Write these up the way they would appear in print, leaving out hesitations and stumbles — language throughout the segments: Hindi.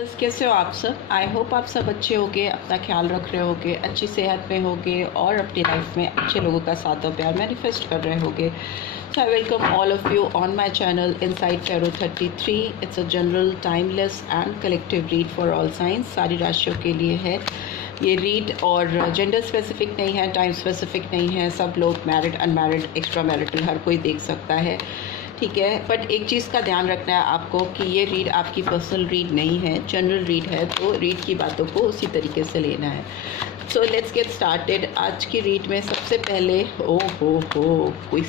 बस कैसे हो आप सब। आई होप आप सब अच्छे होगे, अपना ख्याल रख रहे होगे, अच्छी सेहत में होगे और अपनी लाइफ में अच्छे लोगों का साथ और प्यार मैनिफेस्ट कर रहे होगे। So I welcome all of you on my channel inside tarot 33। It's a general timeless and collective read for all signs. सारी राशियों के लिए है ये रीड और जेंडर स्पेसिफिक नहीं है, टाइम स्पेसिफिक नहीं है। सब लोग मैरिड, अनमैरिड, एक्स्ट्रा मैरिटल हर कोई देख सकता है, ठीक है। बट एक चीज़ का ध्यान रखना है आपको कि ये रीड आपकी पर्सनल रीड नहीं है, जनरल रीड है, तो रीड की बातों को उसी तरीके से लेना है। So let's get started. आज की रीड में सबसे पहले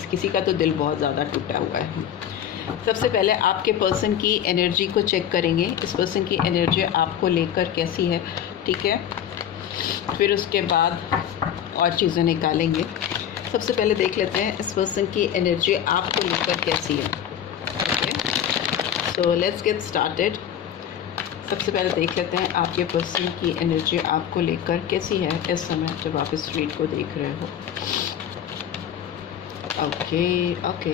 किसी का तो दिल बहुत ज़्यादा टूटा हुआ है। सबसे पहले आपके पर्सन की एनर्जी को चेक करेंगे, इस पर्सन की एनर्जी आपको लेकर कैसी है, ठीक है। फिर उसके बाद और चीज़ें निकालेंगे। सबसे पहले देख लेते हैं इस पर्सन की एनर्जी आपको लेकर कैसी है, okay. So let's get started. सबसे पहले देख लेते हैं आपके पर्सन की एनर्जी आपको लेकर कैसी है इस समय जब आप इस रीड को देख रहे हो। ओके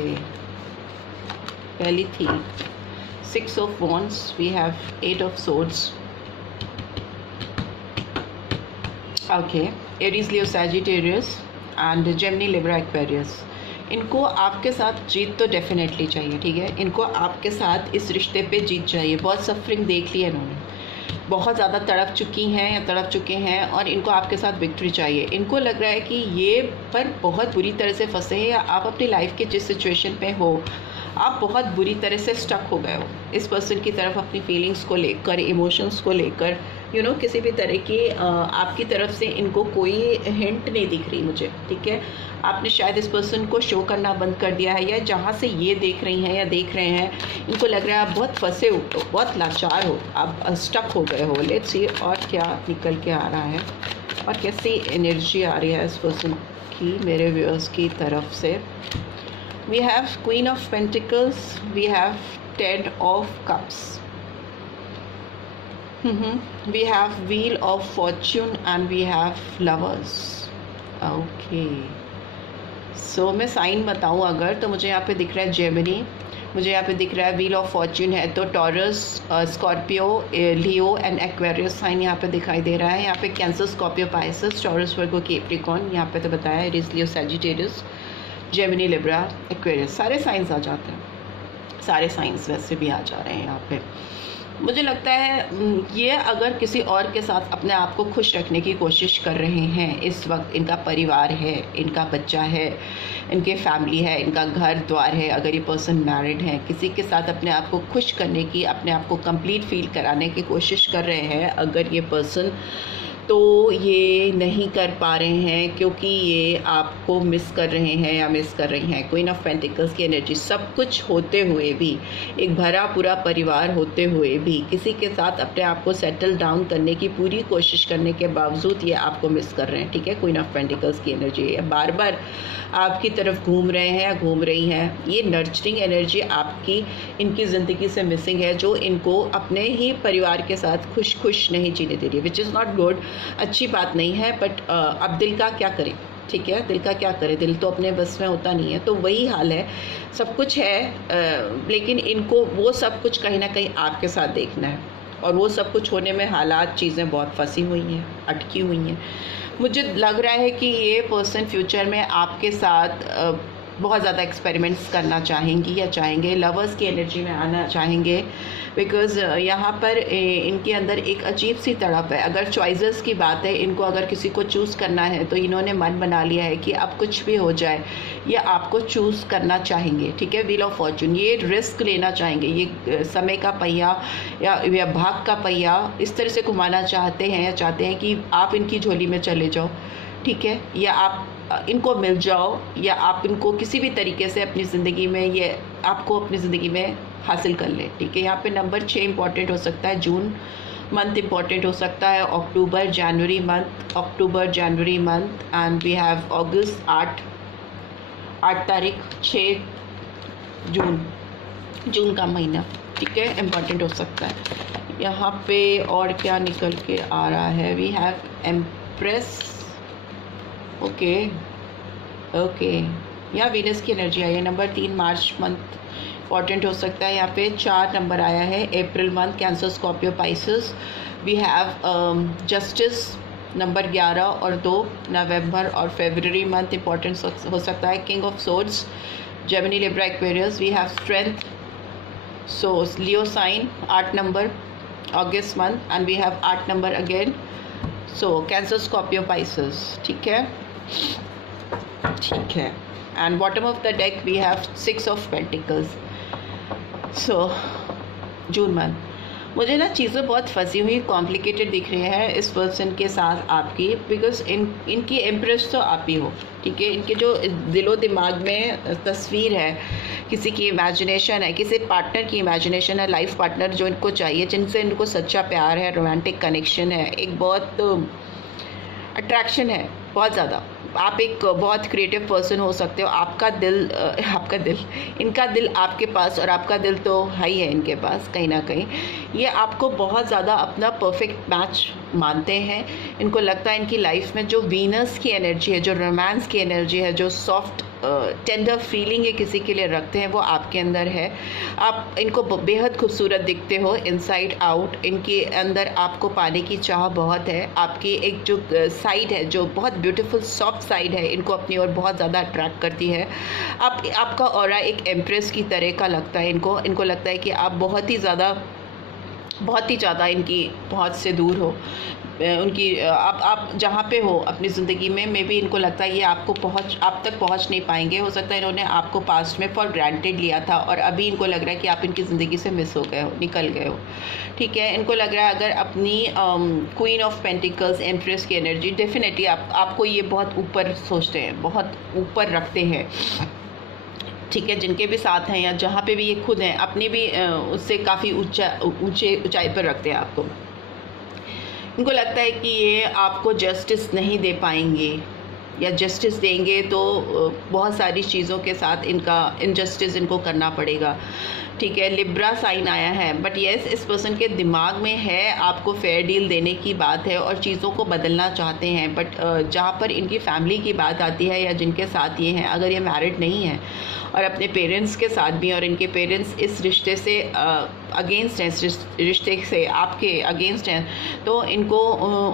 पहली थी 6 of wands, we have 8 of swords. Okay, Aries, Leo, Sagittarius and Gemini, Libra, Aquarius. इनको आपके साथ जीत तो डेफिनेटली चाहिए, ठीक है। इनको आपके साथ इस रिश्ते पे जीत चाहिए। बहुत सफरिंग देख ली है इन्होंने, बहुत ज़्यादा तड़प चुकी हैं या तड़प चुके हैं और इनको आपके साथ विक्ट्री चाहिए। इनको लग रहा है कि ये पर बहुत बुरी तरह से फंसे हैं या आप अपनी लाइफ के जिस सिचुएशन पे हो आप बहुत बुरी तरह से स्टक हो गए हो इस पर्सन की तरफ, अपनी फीलिंग्स को लेकर, इमोशंस को लेकर, किसी भी तरह की आपकी तरफ से इनको कोई हिंट नहीं दिख रही मुझे, ठीक है। आपने शायद इस पर्सन को शो करना बंद कर दिया है, या जहाँ से ये देख रही हैं या देख रहे हैं इनको लग रहा है आप बहुत फंसे हो, बहुत लाचार हो, आप स्टक हो गए हो। लेट्स सी और क्या निकल के आ रहा है और कैसी एनर्जी आ रही है इस पर्सन की मेरे व्यूअर्स की तरफ से। We have Queen of Pentacles, we have 10 of Cups, we have Wheel of Fortune and we have Lovers. Okay, so मैं साइन बताऊँ अगर तो मुझे यहाँ पे दिख रहा है जेमिनी, मुझे यहाँ पे दिख रहा है व्हील ऑफ फॉर्च्यून है तो Taurus, Scorpio, Leo and Aquarius sign यहाँ पे दिखाई दे रहा है। यहाँ पे Cancer, Scorpio, Pisces, Taurus, Virgo, Capricorn, यहाँ पे तो बताया है, Aries, Leo, Sagittarius, Gemini, Libra, Aquarius. सारे साइंस आ जाते हैं, सारे साइंस वैसे भी आ जा रहे हैं यहाँ पे। मुझे लगता है ये अगर किसी और के साथ अपने आप को खुश रखने की कोशिश कर रहे हैं इस वक्त, इनका परिवार है, इनका बच्चा है, इनके फैमिली है, इनका घर द्वार है, अगर ये पर्सन मैरिड है, किसी के साथ अपने आप को खुश करने की, अपने आप को कंप्लीट फील कराने की कोशिश कर रहे हैं अगर ये पर्सन, तो ये नहीं कर पा रहे हैं क्योंकि ये आपको मिस कर रहे हैं या मिस कर रही हैं। क्वीन ऑफ पेंटिकल्स की एनर्जी, सब कुछ होते हुए भी, एक भरा पूरा परिवार होते हुए भी, किसी के साथ अपने आप को सेटल डाउन करने की पूरी कोशिश करने के बावजूद ये आपको मिस कर रहे हैं, ठीक है। क्वीन ऑफ पेंटिकल्स की एनर्जी है, बार बार आपकी तरफ घूम रहे हैं या घूम रही हैं। ये नर्चरिंग एनर्जी आपकी इनकी ज़िंदगी से मिसिंग है, जो इनको अपने ही परिवार के साथ खुश नहीं जीने दे रही है, विच इज़ नॉट गुड, अच्छी बात नहीं है। बट अब दिल का क्या करें, ठीक है, दिल का क्या करें, दिल तो अपने बस में होता नहीं है। तो वही हाल है, सब कुछ है लेकिन इनको वो सब कुछ कहीं ना कहीं आपके साथ देखना है और वो सब कुछ होने में हालात, चीज़ें बहुत फंसी हुई हैं, अटकी हुई हैं। मुझे लग रहा है कि ये पर्सन फ्यूचर में आपके साथ बहुत ज़्यादा एक्सपेरिमेंट्स करना चाहेंगी या चाहेंगे, लवर्स की एनर्जी में आना चाहेंगे, बिकॉज़ यहाँ पर इनके अंदर एक अजीब सी तड़प है। अगर चॉइसेस की बात है, इनको अगर किसी को चूज़ करना है तो इन्होंने मन बना लिया है कि अब कुछ भी हो जाए ये आपको चूज़ करना चाहेंगे, ठीक है। व्हील ऑफ फॉर्च्यून, ये रिस्क लेना चाहेंगे, ये समय का पहिया या भाग का पहिया इस तरह से घुमाना चाहते हैं या चाहते हैं कि आप इनकी झोली में चले जाओ, ठीक है, या आप इनको मिल जाओ, या आप इनको किसी भी तरीके से अपनी ज़िंदगी में, ये आपको अपनी ज़िंदगी में हासिल कर लें, ठीक है। यहाँ पे नंबर 6 इंपॉर्टेंट हो सकता है, जून मंथ इंपॉर्टेंट हो सकता है, अक्टूबर जनवरी मंथ एंड वी हैव अगस्त 8 तारीख, 6 जून का महीना, ठीक है, इम्पॉर्टेंट हो सकता है। यहाँ पे और क्या निकल के आ रहा है, वी हैव एम्प्रेस, ओके, या वीनस की एनर्जी आई है। नंबर 3 मार्च मंथ इंपॉर्टेंट हो सकता है। यहाँ पे 4 नंबर आया है, April month, Cancer, Scorpio, Pisces. We have justice number 11 और 2, नवंबर और फरवरी मंथ इंपॉर्टेंट हो सकता है। King of swords, Gemini, Libra, Aquarius. We have strength, so Leo sign 8 number, August month, and we have 8 number again, so Cancer, Scorpio, Pisces. ठीक है, ठीक है। And bottom of the deck we have 6 of pentacles. So June month, मुझे ना चीज़ें बहुत फंसी हुई, कॉम्प्लिकेटेड दिख रही है इस पर्सन के साथ आपकी, बिकॉज इनकी इम्प्रेस तो आप ही हो। ठीक है, इनके जो दिलो दिमाग में तस्वीर है, किसी की इमेजिनेशन है, किसी पार्टनर की इमेजिनेशन है, लाइफ पार्टनर जो इनको चाहिए, जिनसे इनको सच्चा प्यार है, रोमांटिक कनेक्शन है, एक बहुत अट्रैक्शन है, बहुत ज़्यादा। आप एक बहुत क्रिएटिव पर्सन हो सकते हो। आपका दिल इनका दिल आपके पास, और आपका दिल तो है ही है इनके पास कहीं ना कहीं। ये आपको बहुत ज़्यादा अपना परफेक्ट मैच मानते हैं। इनको लगता है इनकी लाइफ में जो वीनस की एनर्जी है, जो रोमांस की एनर्जी है, जो सॉफ्ट टेंडर फीलिंग ये किसी के लिए रखते हैं, वो आपके अंदर है। आप इनको बेहद खूबसूरत दिखते हो इनसाइड आउट। इनके अंदर आपको पाने की चाह बहुत है। आपकी एक जो साइड है, जो बहुत ब्यूटीफुल सॉफ्ट साइड है, इनको अपनी ओर बहुत ज़्यादा अट्रैक्ट करती है। आपका ऑरा एक एम्प्रेस की तरह का लगता है इनको लगता है कि आप बहुत ही ज़्यादा इनकी पहुंच से दूर हो। उनकी आप जहाँ पे हो अपनी ज़िंदगी में, मे बी इनको लगता है ये आप तक पहुँच नहीं पाएंगे। हो सकता है इन्होंने आपको पास्ट में फॉर ग्रांटेड लिया था, और अभी इनको लग रहा है कि आप इनकी ज़िंदगी से मिस हो गए हो, निकल गए हो। ठीक है, इनको लग रहा है अगर अपनी क्वीन ऑफ पेंटिकल्स, एम्प्रेस की एनर्जी, डेफिनेटली आपको ये बहुत ऊपर सोचते हैं, बहुत ऊपर रखते हैं। ठीक है, जिनके भी साथ हैं या जहाँ पे भी ये खुद हैं, अपनी भी उससे काफ़ी ऊंचाई पर रखते हैं आपको। इनको लगता है कि ये आपको जस्टिस नहीं दे पाएंगे, या जस्टिस देंगे तो बहुत सारी चीज़ों के साथ इनका इनजस्टिस इनको करना पड़ेगा। ठीक है, लिब्रा साइन आया है, बट येस इस पर्सन के दिमाग में है आपको फेयर डील देने की बात है और चीज़ों को बदलना चाहते हैं। बट जहाँ पर इनकी फैमिली की बात आती है, या जिनके साथ ये हैं, अगर ये मैरिड नहीं है और अपने पेरेंट्स के साथ भी, और इनके पेरेंट्स इस रिश्ते से अगेंस्ट हैं, रिश्ते से आपके अगेंस्ट हैं, तो इनको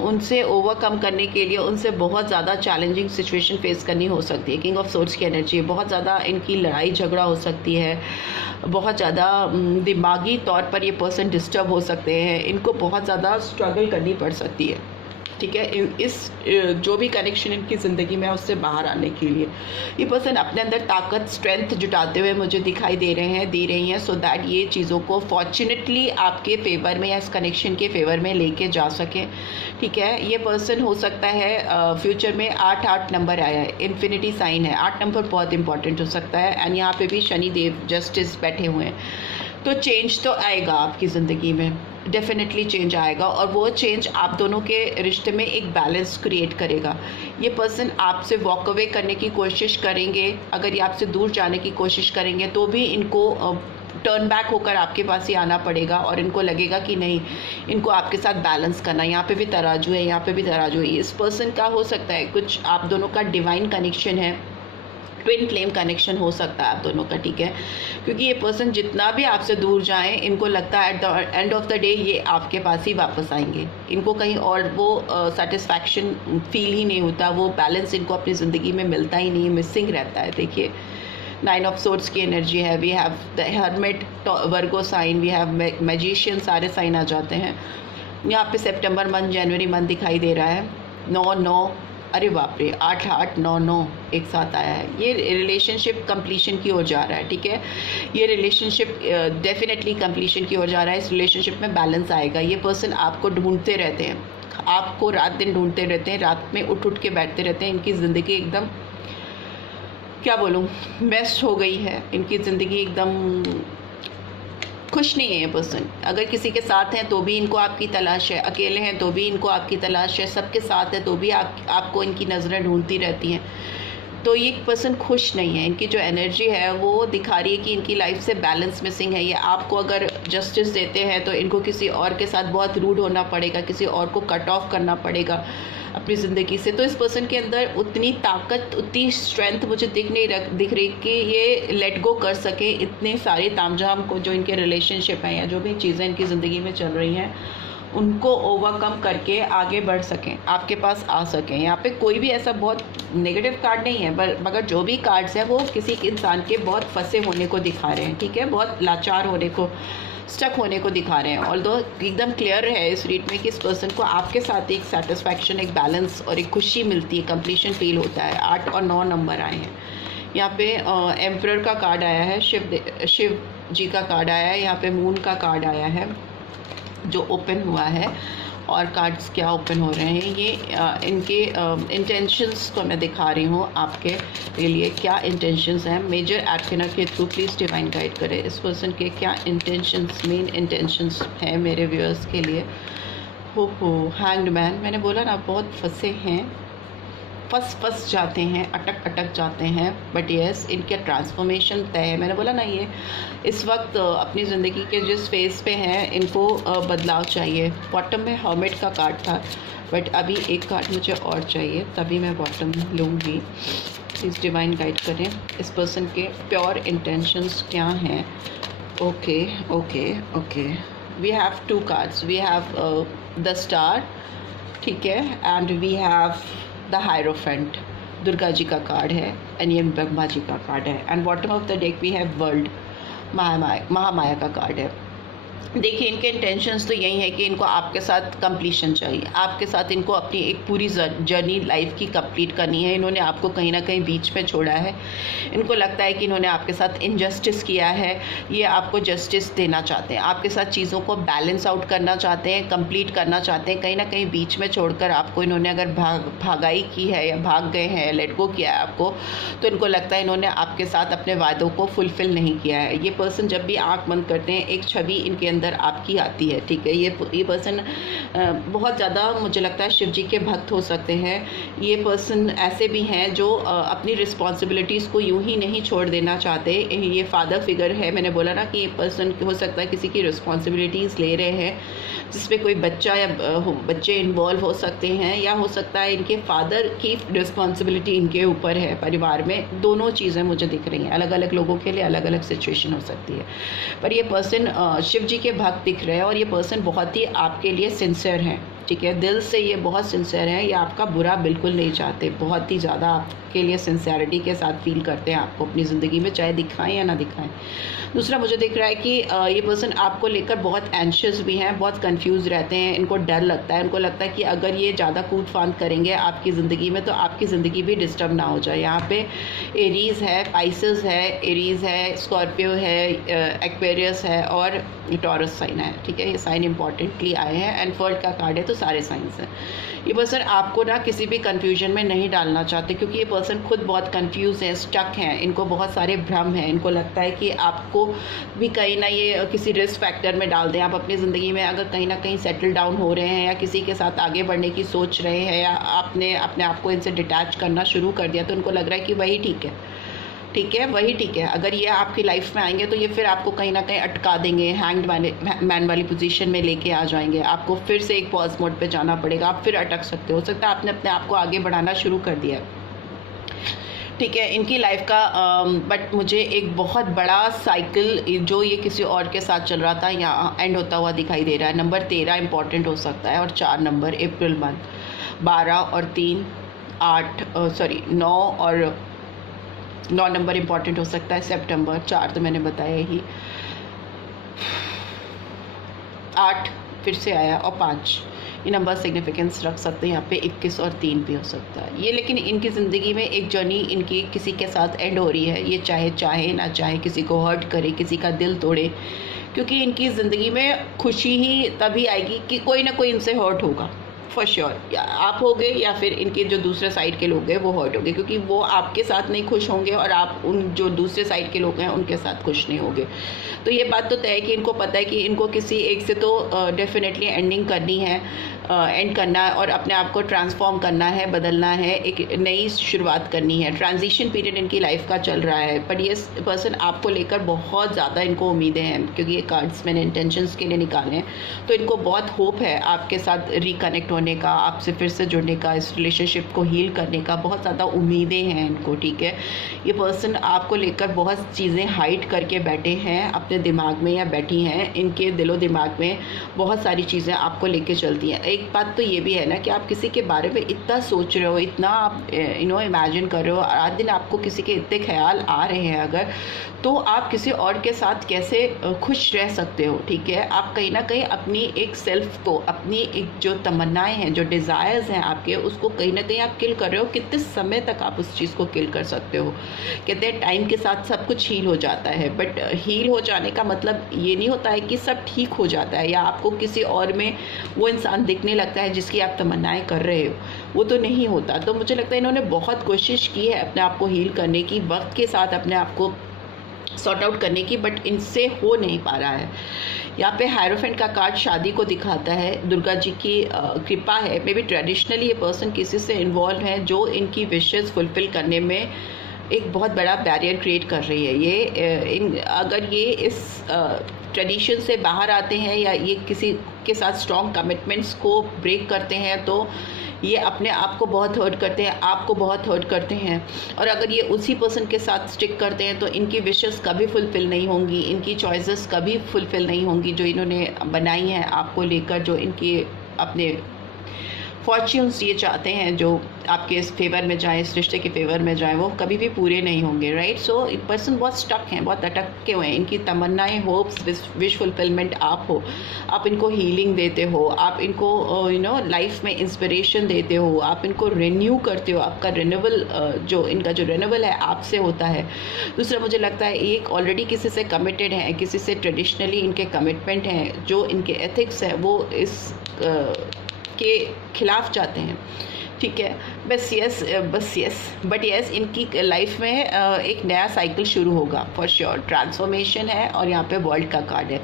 उनसे ओवरकम करने के लिए उनसे बहुत ज़्यादा चैलेंजिंग सिचुएशन फेस करनी हो सकती है। किंग ऑफ सोर्ड्स की एनर्जी है, बहुत ज़्यादा इनकी लड़ाई झगड़ा हो सकती है, बहुत ज़्यादा दिमागी तौर पर ये पर्सन डिस्टर्ब हो सकते हैं, इनको बहुत ज़्यादा स्ट्रगल करनी पड़ सकती है। ठीक है, इस जो भी कनेक्शन इनकी ज़िंदगी में है उससे बाहर आने के लिए ये पर्सन अपने अंदर ताकत, स्ट्रेंथ जुटाते हुए मुझे दिखाई दे रही हैं, सो दैट ये चीज़ों को फॉर्चुनेटली आपके फेवर में या इस कनेक्शन के फेवर में लेके जा सकें। ठीक है, ये पर्सन हो सकता है फ्यूचर में 8 नंबर आया है, इन्फिनिटी साइन है, 8 नंबर बहुत इंपॉर्टेंट हो सकता है। एंड यहाँ पे भी शनि देव जस्टिस बैठे हुए हैं, तो चेंज तो आएगा आपकी ज़िंदगी में, डेफिनेटली चेंज आएगा, और वो चेंज आप दोनों के रिश्ते में एक बैलेंस क्रिएट करेगा। ये पर्सन आपसे वॉक अवे करने की कोशिश करेंगे, अगर ये आपसे दूर जाने की कोशिश करेंगे तो भी इनको टर्न बैक होकर आपके पास ही आना पड़ेगा, और इनको लगेगा कि नहीं, इनको आपके साथ बैलेंस करना। यहाँ पे भी तराजू है, यहाँ पे भी तराजू है। इस पर्सन का हो सकता है कुछ आप दोनों का डिवाइन कनेक्शन है, ट्विन फ्लेम कनेक्शन हो सकता है आप दोनों का। ठीक है, क्योंकि ये पर्सन जितना भी आपसे दूर जाएं, इनको लगता है at the end of the day ये आपके पास ही वापस आएंगे। इनको कहीं और वो सेटिस्फैक्शन फील ही नहीं होता, वो बैलेंस इनको अपनी ज़िंदगी में मिलता ही नहीं, मिसिंग रहता है। देखिए, 9 ऑफ सोर्ड्स की एनर्जी है, we have the hermit, Virgo sign, we have magician, सारे साइन आ जाते हैं। यहाँ पे सितंबर मंथ, जनवरी मंथ दिखाई दे रहा है। 9, अरे बाप रे, 8, 9 एक साथ आया है। ये रिलेशनशिप कंप्लीशन की ओर जा रहा है। ठीक है, ये रिलेशनशिप डेफिनेटली कंप्लीशन की ओर जा रहा है। इस रिलेशनशिप में बैलेंस आएगा। ये पर्सन आपको ढूंढते रहते हैं, आपको रात दिन ढूंढते रहते हैं, रात में उठ के बैठते रहते हैं। इनकी ज़िंदगी एकदम, क्या बोलूँ, बेस्ट हो गई है। इनकी ज़िंदगी एकदम खुश नहीं है ये पर्सन। अगर किसी के साथ हैं तो भी इनको आपकी तलाश है, अकेले हैं तो भी इनको आपकी तलाश है, सबके साथ है तो भी आपको इनकी नज़रें ढूंढती रहती हैं। तो ये पर्सन खुश नहीं है। इनकी जो एनर्जी है वो दिखा रही है कि इनकी लाइफ से बैलेंस मिसिंग है। ये आपको अगर जस्टिस देते हैं तो इनको किसी और के साथ बहुत रूड होना पड़ेगा, किसी और को कट ऑफ करना पड़ेगा अपनी ज़िंदगी से। तो इस पर्सन के अंदर उतनी ताकत, उतनी स्ट्रेंथ मुझे दिख रही कि ये लेट गो कर सके इतने सारे तामझाम को जो इनके रिलेशनशिप हैं या जो भी चीज़ें इनकी ज़िंदगी में चल रही हैं, उनको ओवरकम करके आगे बढ़ सकें, आपके पास आ सकें। यहाँ पे कोई भी ऐसा बहुत नेगेटिव कार्ड नहीं है, मगर जो भी कार्ड्स हैं वो किसी इंसान के बहुत फंसे होने को दिखा रहे हैं, ठीक है, बहुत लाचार होने को, स्टक होने को दिखा रहे हैं। ऑल्दो एकदम क्लियर है इस रीड में कि इस पर्सन को आपके साथ एक सेटिस्फैक्शन, एक बैलेंस और एक खुशी मिलती है, कंप्लीशन फील होता है। 8 और 9 नंबर आए हैं यहाँ पे। एम्परर का कार्ड आया है, शिव जी का कार्ड आया है, यहाँ पे मून का कार्ड आया है जो ओपन हुआ है। और कार्ड्स क्या ओपन हो रहे हैं, ये इनके इंटेंशंस को मैं दिखा रही हूँ आपके लिए। क्या इंटेंशंस हैं मेजर आर्कैना के थ्रू, प्लीज़ डिवाइन गाइड करें इस पर्सन के क्या इंटेंशंस, मेन इंटेंशंस हैं मेरे व्यूअर्स के लिए। हो हैंग्ड मैन, मैंने बोला ना बहुत फंसे हैं, फंस जाते हैं, अटक जाते हैं। बट यस, इनके ट्रांसफॉर्मेशन तय है। मैंने बोला ना ये इस वक्त अपनी ज़िंदगी के जिस फेज़ पे हैं इनको बदलाव चाहिए। बॉटम में हर्मिट का कार्ड था, बट अभी एक कार्ड मुझे और चाहिए, तभी मैं बॉटम लूँगी। प्लीज़ डिवाइन गाइड करें इस पर्सन के प्योर इंटेंशंस क्या हैं। Okay we have 2 cards, we have the star, ठीक है, and we have the hierophant, Durga ji का कार्ड है, एंड ये ब्रह्मा जी का कार्ड है। And bottom of the deck we have world, Mahamaya का कार्ड है। देखिए इनके इंटेंशंस तो यही है कि इनको आपके साथ कंप्लीशन चाहिए, आपके साथ इनको अपनी एक पूरी जर्नी लाइफ की कंप्लीट करनी है। इन्होंने आपको कहीं ना कहीं बीच में छोड़ा है, इनको लगता है कि इन्होंने आपके साथ इनजस्टिस किया है, ये आपको जस्टिस देना चाहते हैं, आपके साथ चीज़ों को बैलेंस आउट करना चाहते हैं, कंप्लीट करना चाहते हैं। कहीं ना कहीं बीच में छोड़कर आपको इन्होंने अगर भागाई की है या भाग गए हैं, लेट गो किया है आपको, तो इनको लगता है इन्होंने आपके साथ अपने वादों को फुलफ़िल नहीं किया है। ये पर्सन जब भी आँख बंद करते हैं एक छवि इनके अंदर आपकी आती है, ठीक है। ये पर्सन बहुत ज़्यादा मुझे लगता है शिव जी के भक्त हो सकते हैं। ये पर्सन ऐसे भी हैं जो अपनी रिस्पॉन्सिबिलिटीज़ को यूं ही नहीं छोड़ देना चाहते। ये फादर फिगर है, मैंने बोला ना कि ये पर्सन हो सकता है किसी की रिस्पॉन्सिबिलिटीज़ ले रहे हैं जिसमें कोई बच्चा या बच्चे इन्वॉल्व हो सकते हैं, या हो सकता है इनके फादर की रिस्पॉन्सिबिलिटी इनके ऊपर है परिवार में। दोनों चीज़ें मुझे दिख रही हैं, अलग अलग लोगों के लिए अलग अलग सिचुएशन हो सकती है। पर ये पर्सन शिव जी के भक्त दिख रहे हैं, और ये पर्सन बहुत ही आपके लिए सिंसियर हैं, ठीक है, दिल से ये बहुत सिंसियर हैं। ये आपका बुरा बिल्कुल नहीं चाहते, बहुत ही ज़्यादा आपके लिए सिंसियरिटी के साथ फील करते हैं आपको अपनी ज़िंदगी में, चाहे दिखाएं या ना दिखाएं। दूसरा मुझे दिख रहा है कि ये पर्सन आपको लेकर बहुत एंशियस भी हैं, बहुत कंफ्यूज रहते हैं, इनको डर लगता है, इनको लगता है कि अगर ये ज़्यादा कूद फांद करेंगे आपकी ज़िंदगी में तो आपकी ज़िंदगी भी डिस्टर्ब ना हो जाए। यहाँ पे एरीज़ है, पाइसेस है, एरीज़ है, स्कॉर्पियो है, एक्वेरियस है और टॉरस साइन है, ठीक है। ये साइन इंपॉर्टेंटली आए हैं, एंड फर्स्ट का कार्ड है, तो सारे साइंस हैं। ये पर्सन आपको ना किसी भी कन्फ्यूजन में नहीं डालना चाहते, क्योंकि ये पर्सन खुद बहुत कंफ्यूज हैं, स्टक हैं, इनको बहुत सारे भ्रम हैं। इनको लगता है कि आपको भी कहीं ना ये किसी रिस्क फैक्टर में डाल दें। आप अपनी ज़िंदगी में अगर कहीं ना कहीं सेटल डाउन हो रहे हैं या किसी के साथ आगे बढ़ने की सोच रहे हैं, या आपने अपने आप को इनसे डिटैच करना शुरू कर दिया, तो उनको लग रहा है कि वही ठीक है, ठीक है, वही ठीक है। अगर ये आपकी लाइफ में आएंगे तो ये फिर आपको कहीं ना कहीं अटका देंगे, हैंग्ड मैन वाली पोजीशन में लेके आ जाएंगे। आपको फिर से एक पॉज मोड पे जाना पड़ेगा, आप फिर अटक सकते हो सकता है आपने अपने आप को आगे बढ़ाना शुरू कर दिया, ठीक है, इनकी लाइफ का। बट मुझे एक बहुत बड़ा साइकिल जो ये किसी और के साथ चल रहा था यहाँ एंड होता हुआ दिखाई दे रहा है। नंबर 13 इंपॉर्टेंट हो सकता है, और 4 नंबर अप्रैल मंथ, 12 और 3, 9 और 9 नंबर इंपॉर्टेंट हो सकता है सितंबर, 4 तो मैंने बताया ही, 8 फिर से आया, और 5 ये नंबर सिग्निफिकेंस रख सकते हैं यहाँ पे। 21 और 3 भी हो सकता है ये। लेकिन इनकी ज़िंदगी में एक जर्नी इनकी किसी के साथ एंड हो रही है, ये चाहे ना चाहे, किसी को हर्ट करे, किसी का दिल तोड़े, क्योंकि इनकी ज़िंदगी में खुशी ही तभी आएगी कि कोई ना कोई इनसे हर्ट होगा, फॉर श्योर, या आप होगे या फिर इनके जो दूसरे साइड के लोग हैं वो हर्ट होंगे, क्योंकि वो आपके साथ नहीं खुश होंगे और आप उन जो दूसरे साइड के लोग हैं उनके साथ खुश नहीं होंगे। तो ये बात तो तय है कि इनको पता है कि इनको किसी एक से तो डेफिनेटली एंडिंग करनी है, एंड करना है और अपने आप को ट्रांसफॉर्म करना है, बदलना है, एक नई शुरुआत करनी है। ट्रांजिशन पीरियड इनकी लाइफ का चल रहा है, पर ये पर्सन आपको लेकर बहुत ज़्यादा इनको उम्मीदें हैं, क्योंकि ये कार्ड्स मैंने इंटेंशंस के लिए निकाले हैं। तो इनको बहुत होप है आपके साथ रिकनेक्ट होने का, आपसे फिर से जुड़ने का, इस रिलेशनशिप को हील करने का, बहुत ज़्यादा उम्मीदें हैं इनको, ठीक है। ये पर्सन आपको लेकर बहुत चीज़ें हाइड करके बैठे हैं अपने दिमाग में, या बैठी हैं, इनके दिलो दिमाग में बहुत सारी चीज़ें आपको लेके चलती हैं। एक बात तो ये भी है ना कि आप किसी के बारे में इतना सोच रहे हो, इतना आप इमेजिन कर रहे हो, रात दिन आपको किसी के इतने ख्याल आ रहे हैं अगर, तो आप किसी और के साथ कैसे खुश रह सकते हो, ठीक है। आप कहीं ना कहीं अपनी एक सेल्फ को, अपनी एक जो तमन्नाएं हैं, जो डिज़ायर्स हैं आपके, उसको कहीं ना कहीं आप किल कर रहे हो। कितने समय तक आप उस चीज़ को किल कर सकते हो? कहते हैं टाइम के साथ सब कुछ हील हो जाता है, बट हील हो जाने का मतलब ये नहीं होता है कि सब ठीक हो जाता है, या आपको किसी और में वो इंसान दिखने लगता है जिसकी आप तमन्नाएं कर रहे हो, वो तो नहीं होता। तो मुझे लगता है इन्होंने बहुत कोशिश की है अपने आप को हील करने की, वक्त के साथ अपने आप को सॉर्ट आउट करने की, बट इनसे हो नहीं पा रहा है। यहाँ पे हायरोफेंट का कार्ड शादी को दिखाता है, दुर्गा जी की कृपा है। मे बी ट्रेडिशनली ये पर्सन किसी से इन्वॉल्व है जो इनकी विशेस फुलफिल करने में एक बहुत बड़ा बैरियर क्रिएट कर रही है। ये अगर ये इस ट्रेडिशन से बाहर आते हैं, या ये किसी के साथ स्ट्रॉन्ग कमिटमेंट्स को ब्रेक करते हैं, तो ये अपने आप को बहुत हर्ट करते हैं, आपको बहुत हर्ट करते हैं। और अगर ये उसी पर्सन के साथ स्टिक करते हैं तो इनकी विशेस कभी फुलफ़िल नहीं होंगी, इनकी चॉइसेस कभी फुलफ़िल नहीं होंगी जो इन्होंने बनाई हैं आपको लेकर, जो इनके अपने फॉर्च्यून्स ये चाहते हैं जो आपके इस फेवर में जाएं, इस रिश्ते के फेवर में जाएं, वो कभी भी पूरे नहीं होंगे, राइट। सो एक पर्सन बहुत स्टक हैं, बहुत अटक के हुए हैं। इनकी तमन्नाएं, होप्स, विश फुलफिलमेंट आप हो, आप इनको हीलिंग देते हो, आप इनको लाइफ में इंस्पिरेशन देते हो, आप इनको रिन्यू करते हो। आपका रिन्यूअल जो इनका जो रिन्यूअल है आपसे होता है। दूसरा मुझे लगता है एक ऑलरेडी किसी से कमिटेड है, किसी से ट्रेडिशनली इनके कमिटमेंट हैं, जो इनके एथिक्स है वो इस के खिलाफ जाते हैं, ठीक है। बस यस बट यस इनकी लाइफ में एक नया साइकिल शुरू होगा फॉर श्योर। ट्रांसफॉर्मेशन है और यहाँ पे वर्ल्ड का कार्ड है।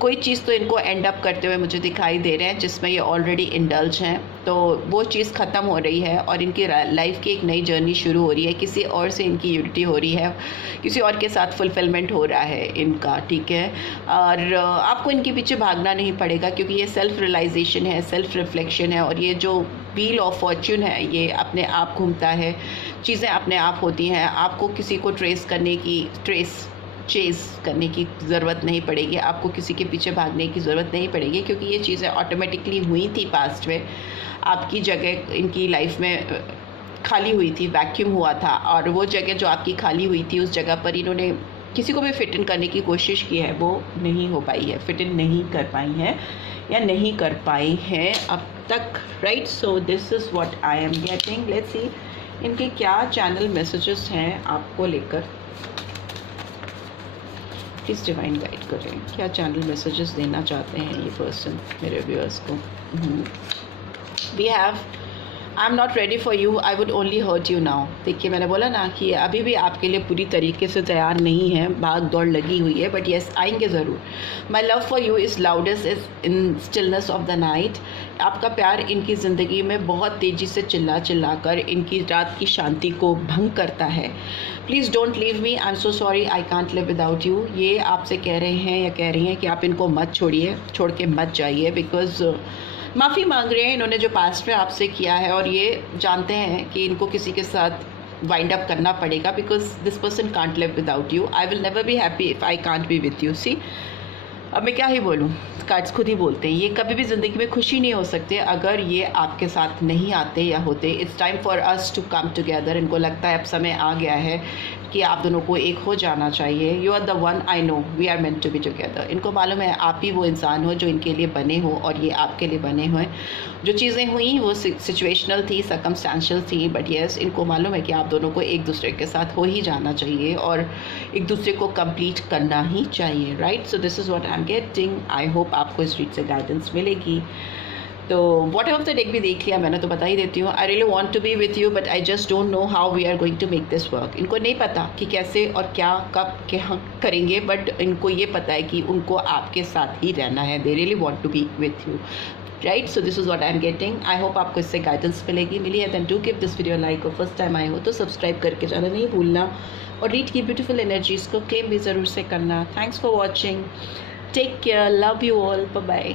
कोई चीज़ तो इनको एंड अप करते हुए मुझे दिखाई दे रहे हैं जिसमें ये ऑलरेडी इंडल्ज हैं, तो वो चीज़ ख़त्म हो रही है और इनकी लाइफ की एक नई जर्नी शुरू हो रही है। किसी और से इनकी यूनिटी हो रही है, किसी और के साथ फुलफिलमेंट हो रहा है इनका, ठीक है। और आपको इनके पीछे भागना नहीं पड़ेगा, क्योंकि ये सेल्फ रियलाइजेशन है, सेल्फ रिफ्लेक्शन है। और ये जो व्हील ऑफ फॉर्च्यून है ये अपने आप घूमता है, चीज़ें अपने आप होती हैं। आपको किसी को चेस करने की ज़रूरत नहीं पड़ेगी, आपको किसी के पीछे भागने की ज़रूरत नहीं पड़ेगी, क्योंकि ये चीज़ें ऑटोमेटिकली हुई थी पास्ट में। आपकी जगह इनकी लाइफ में खाली हुई थी, वैक्यूम हुआ था, और वो जगह जो आपकी खाली हुई थी उस जगह पर इन्होंने किसी को भी फिट इन करने की कोशिश की है, वो नहीं हो पाई है, फिट इन नहीं कर पाई हैं या नहीं कर पाए हैं अब तक, right. So this is what I am getting. Let's see इनके क्या चैनल मैसेजेस हैं आपको लेकर। प्लीज़ डिवाइन गाइड करें, क्या चैनल मैसेजेस देना चाहते हैं ये पर्सन मेरे व्यूअर्स को। We have I am not ready for you, I would only hurt you now. देखिए मैंने बोला ना कि अभी भी आपके लिए पूरी तरीके से तैयार नहीं है, भाग दौड़ लगी हुई है, बट येस आएंगे ज़रूर। My love for you is loudest is in stillness of the night. आपका प्यार इनकी ज़िंदगी में बहुत तेज़ी से चिल्ला कर इनकी रात की शांति को भंग करता है। Please don't leave me, I am so sorry, I can't live without you. ये आपसे कह रहे हैं या कह रही हैं कि आप इनको मत छोड़िए, छोड़ के मत जाइए, बिकॉज माफ़ी मांग रहे हैं इन्होंने जो पास्ट में आपसे किया है, और ये जानते हैं कि इनको किसी के साथ वाइंड अप करना पड़ेगा, because this person can't live without you. I will never be happy if I can't be with you. See अब मैं क्या ही बोलूँ, कार्ड्स खुद ही बोलते हैं। ये कभी भी ज़िंदगी में खुशी नहीं हो सकते अगर ये आपके साथ नहीं आते या होते। It's time for us to come together. इनको लगता है अब समय आ गया है कि आप दोनों को एक हो जाना चाहिए। You are the one, I know we are meant to be together. इनको मालूम है आप ही वो इंसान हो जो इनके लिए बने हो, और ये आपके लिए बने हुए। जो चीज़ें हुई वो सिचुएशनल थी, सर्कमस्टेंशियल थी, बट येस इनको मालूम है कि आप दोनों को एक दूसरे के साथ हो ही जाना चाहिए और एक दूसरे को कंप्लीट करना ही चाहिए, right. So this is what I am getting. I hope आपको इस रीड से गाइडेंस मिलेगी। तो वॉट एवर द डेक भी देख लिया मैंने, तो बता ही देती हूँ। I really want to be with you but I just don't know how we are going to make this work. इनको नहीं पता कि कैसे और क्या कब क्या करेंगे, बट इनको ये पता है कि उनको आपके साथ ही रहना है। They really want to be with you, right. So this is what I am getting. I hope आपको इससे गाइडेंस मिली है। Then do give this video like, और फर्स्ट टाइम आए हो तो सब्सक्राइब करके जाना नहीं भूलना, और रीड की ब्यूटीफुल एनर्जीज़ को क्लेम भी ज़रूर से करना। Thanks for watching, take care, love you all, bye bye.